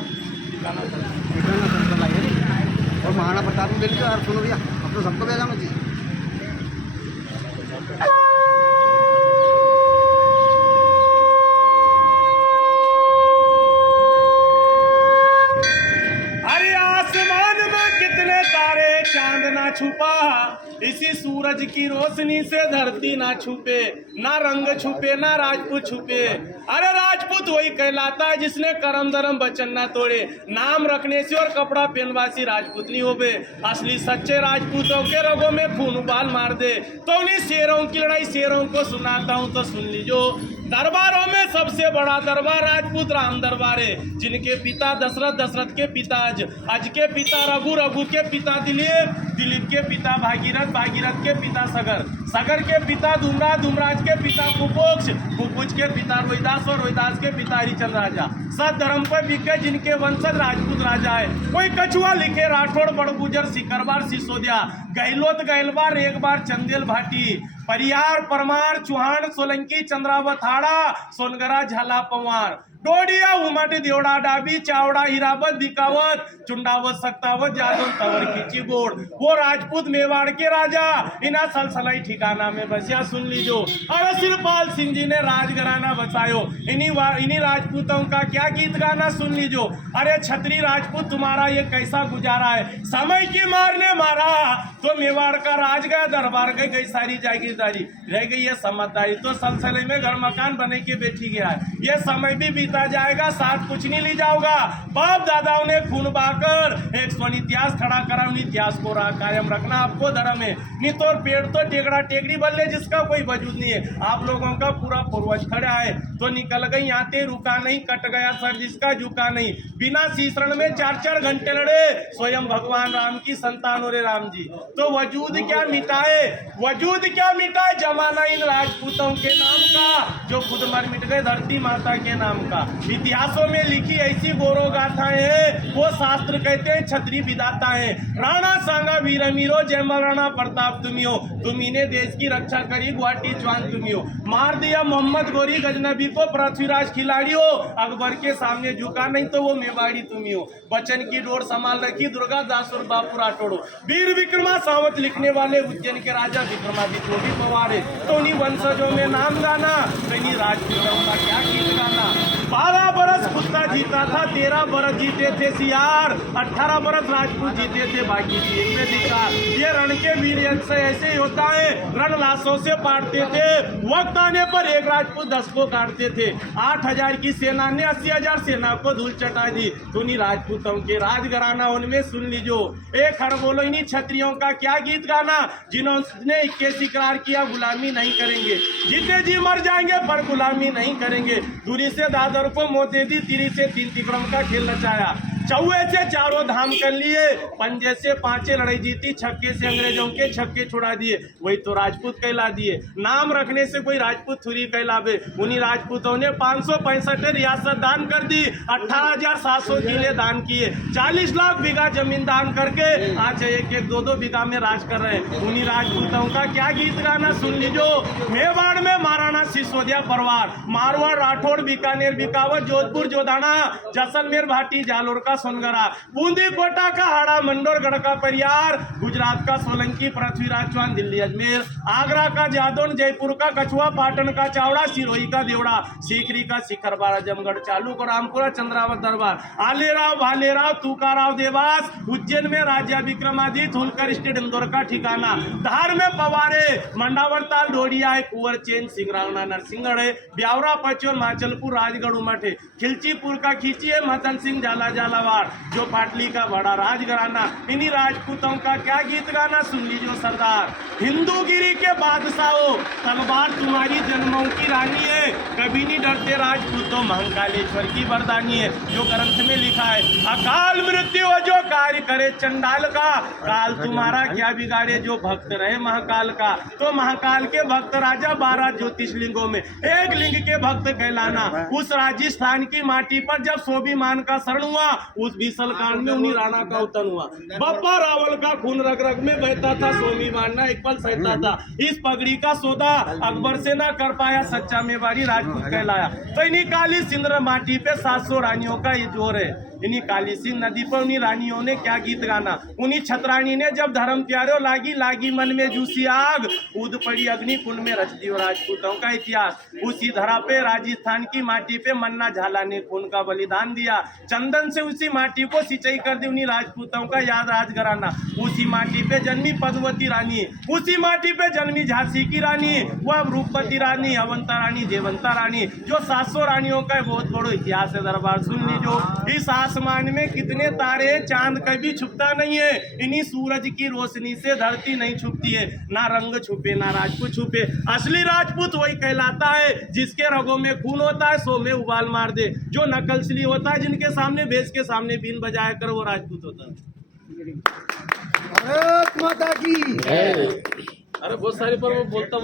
ठिकाना circle I है और महाराणा प्रताप भी ले लीजिए यार। सुनो भैया, अब तो सबको ले जाना चाहिए। अरे आसमान में कितने तारे, चांद ना छुपा, इसी सूरज की रोशनी से धरती ना छुपे, ना रंग छुपे ना राजपूत छुपे। अरे राजपूत वही कहलाता है जिसने करम धर्म वचन ना तोड़े, नाम रखने से और कपड़ा पहनवासी राजपूत नहीं होबे। असली सच्चे राजपूतों के रगों में खून उबाल मार दे। तो उन्हीं शेरों की लड़ाई शेरों को सुनाता हूँ, तो सुन लीजो। दरबारों में सबसे बड़ा दरबार राजपूत राम दरबार है, जिनके पिता दशरथ, दशरथ के पिता अज के पिता रघु, रघु के पिता दिलीप, दिलीप के पिता भागीरथ, भागीरथ के पिता सगर, सगर के पिता धूमराज, धूमराज के पिता कुपोक्ष, कुपोक्ष के पिता रोहिदास और रोहिदास के पिता हरिचंद्र राजा। सत धर्म पर बिके जिनके वंशज राजपूत राजा है। कोई कछुआ लिखे राठौड़, बड़गुजर, सिकरबार, सिसोदिया, गहलोत, गहलबार, एक बार चंदेल भाटी, परियार, परमार, चौहान, सोलंकी, चंद्रावत, हाड़ा, सोनगरा, झाला, पवार, डोडिया, उमट, देवड़ा, डाबी, चावड़ा, हिरावत, बिकावत, चुंडावत, सक्तावत, जादव, तवर, खिची, बोर्ड। वो राजपूत मेवाड़ के राजा इना सलसलाई ठिकाना में बसिया। सुन लीजो। अरे सिरपाल सिंह जी ने राजघराना बचायो, इन्हीं राजपूतों का क्या गीत गाना सुन लीजो। अरे छत्री राजपूत तुम्हारा ये कैसा गुजारा है, समय की मार ने मारा तो मेवाड़ का राज गया, दरबार गई सारी जागीरदारी, रह गई है समझदारी। तो सलसले में घर मकान बने के बैठी गया है। ये समय भी बीता जाएगा, साथ कुछ नहीं ले जाओगा। बाप दादाओं ने खून बहाकर एक स्वर्ण इतिहास खड़ा करा, उन इतिहास को कायम रखना आपको धर्म है। नहीं तो पेड़ तो टेकड़ा टेकड़ी बल्ले जिसका कोई वजूद नहीं है। आप लोगों का पूरा पूर्वज खड़ा है तो निकल गई आते, रुका नहीं, कट गया सर जिसका झुका नहीं। बिना शीशरण में 4-4 घंटे लड़े स्वयं भगवान राम की संतान और राम जी। तो वजूद क्या मिटाए, वजूद क्या मिटाए जमाना इन राजपूतों के नाम का, जो खुद मर मिट गए धरती माता के नाम का। इतिहासों में लिखी ऐसी गौरव गाथाएं हैं, वो शास्त्र कहते हैं छत्री विधाता है। राणा सांगा वीर अमीरो, जय महाराणा प्रताप तुम्ही हो, तुम्ही ने देश की रक्षा करी, गुवाहाटी जवान तुम्ही हो। मार दिया मोहम्मद गोरी गजनबी को, पृथ्वीराज खिलाड़ी हो, अकबर के सामने झुका नहीं तो वो मेवाड़ी तुम्ही हो। बचन की डोर संभाल रखी दुर्गा दास और बापू राठौड़। वीर विक्रमा सावत लिखने वाले उज्जैन के राजा विक्रमादित्य भी पवार है। तो उन्हीं वंशजों में नाम गाना, कहीं राजपूतों का क्या गीत गाना। 12 बरस कुत्ता जीता था, 13 बरस जीते थे सियार, 18 बरस राजपूत जीते थे, बाकी एक में धिक्कार। ये रण के वीर से ऐसे ही होता है, रण लाशों से पाटते थे, वक्त आने पर एक राजपूत 10 को काटते थे। 8000 की सेना ने 80,000 सेना को धूल चटा दी। तो उन्हीं राजपूतों के राजघराना उनमें सुन लीजो। एक खड़ बोलो इन्हीं क्षत्रियों का क्या गीत गाना, जिन्होंने 21 इकरार किया गुलामी नहीं करेंगे, जीते जी मर जाएंगे पर गुलामी नहीं करेंगे। दूरी से दादर को मोते दी, तिरी से 3 तिकड़म का खेल नचाया, चौवे से 4 धाम कर लिए, पंजे से 5 लड़ाई जीती, छक्के से अंग्रेजों के छक्के छुड़ा दिए। वही तो राजपूत कहला दिए। नाम रखने से कोई राजपूत थोड़ी कहलावे। उन्हीं राजपूतों ने 565 रियासत दान कर दी, 18,700 किले दान किए, 40 लाख बीघा जमीन दान करके आज 1-1, 2-2 बीघा में राज कर रहे हैं। उन्हीं राजपूतों का क्या गीत गाना सुन लीजो। मेवाड़ में महाराणा सिसोदिया परिवार, मारवाड़, राठौड़, बीकानेर, बिकावत, जोधपुर, जोधाना, जैसलमेर, भाटी, जालोर का सोनगरा, बूंदी कोटा का हाड़ा, मंडोर, गढ़ का परियार, गुजरात का सोलंकी, पृथ्वीराज चौहान, दिल्ली अजमेर, आगरा का जादौन, जयपुर का कछुआ, पाटन का चावड़ा, सिरोही का देवड़ा, सीकरी का शिखरबार, आजमगढ़, चालुक और रामपुरा, चंद्रावत दरबार, आलेराव, भालेराव, तुकाराव, देवास, उज्जैन में राजा विक्रमादित्य, होलकर स्टेट, इंदौर का ठिकाना, धार में पवारे, मंडावर ताल, ढोडिया है, कुंवर चेन, सिंगरावना, नरसिंहगढ़ है, ब्यावरा, पचोर, माचलपुर, राजगढ़, उमठ है, खिलचीपुर का खींची है, महतन सिंह, झाला झालावाड़, जो पाटली का बड़ा राजघराना। इन्हीं राजपूतों का क्या गीत गाना सुन लीजिए सरदार। हिंदूगिरी के बादशाहों, तलवार तुम्हारी जन्मों की रानी है, कभी नहीं डरते राजपूतों, महाकालेश्वर की वरदानी है। जो ग्रंथ में लिखा है, अकाल मृत्यु जो कार्य करे चंडाल का, काल तुम्हारा क्या बिगाड़े जो भक्त रहे महाकाल का। तो महाकाल के भक्त राजा 12 ज्योतिषलिंगों में एक लिंग के भक्त कहलाना। उस राजस्थान की माटी पर जब स्वाभिमान का शरण हुआ, उस भीषण कांड में उन्हीं राणा का अवतरण हुआ। बप्पा रावल का खून रग रग में बहता था, सोमी मानना एक पल सहता था। इस पगड़ी का सौदा अकबर से ना कर पाया, सच्चा मेवाड़ी राजपूत कहलाया। तो इन्हीं काली सिंदूर माटी पे 700 रानियों का ये जोर है। इन्हीं काली सिंह नदी पर उन्हीं रानियों ने क्या गीत गाना। उन्हीं छतरानी ने जब धर्म प्यारो लागी लागी मन में जूसी आग, कूद पड़ी अग्नि कुंड में रच दियो राजपूतों का इतिहास। उसी धरा पे राजस्थान की माटी पे मन्ना झाला ने खून का बलिदान दिया। चंदन से उसी माटी को सिंचाई कर दी उन्हीं राजपूतों का याद राजघराना। उसी माटी पे जन्मी पद्मवती रानी, उसी माटी पे जन्मी झांसी की रानी, वह रूपवती रानी, अवंता रानी, देवंता रानी, जो 700 रानियों का बहुत बड़ा इतिहास है। दरबार सुन लीजो। इस आसमान में कितने तारे, चांद कभी छुपता नहीं है। इन्हीं सूरज की रोशनी से धरती नहीं छुपती है। ना रंग छुपे ना राजपूत छुपे। असली राजपूत वही कहलाता है जिसके रगों में खून होता है, सो में उबाल मार दे। जो नकलसली होता है, जिनके सामने भेष के सामने बीन बजाया कर, वो राजपूत होता है। भारत माता की अरे बहुत सारे पर वो बोलता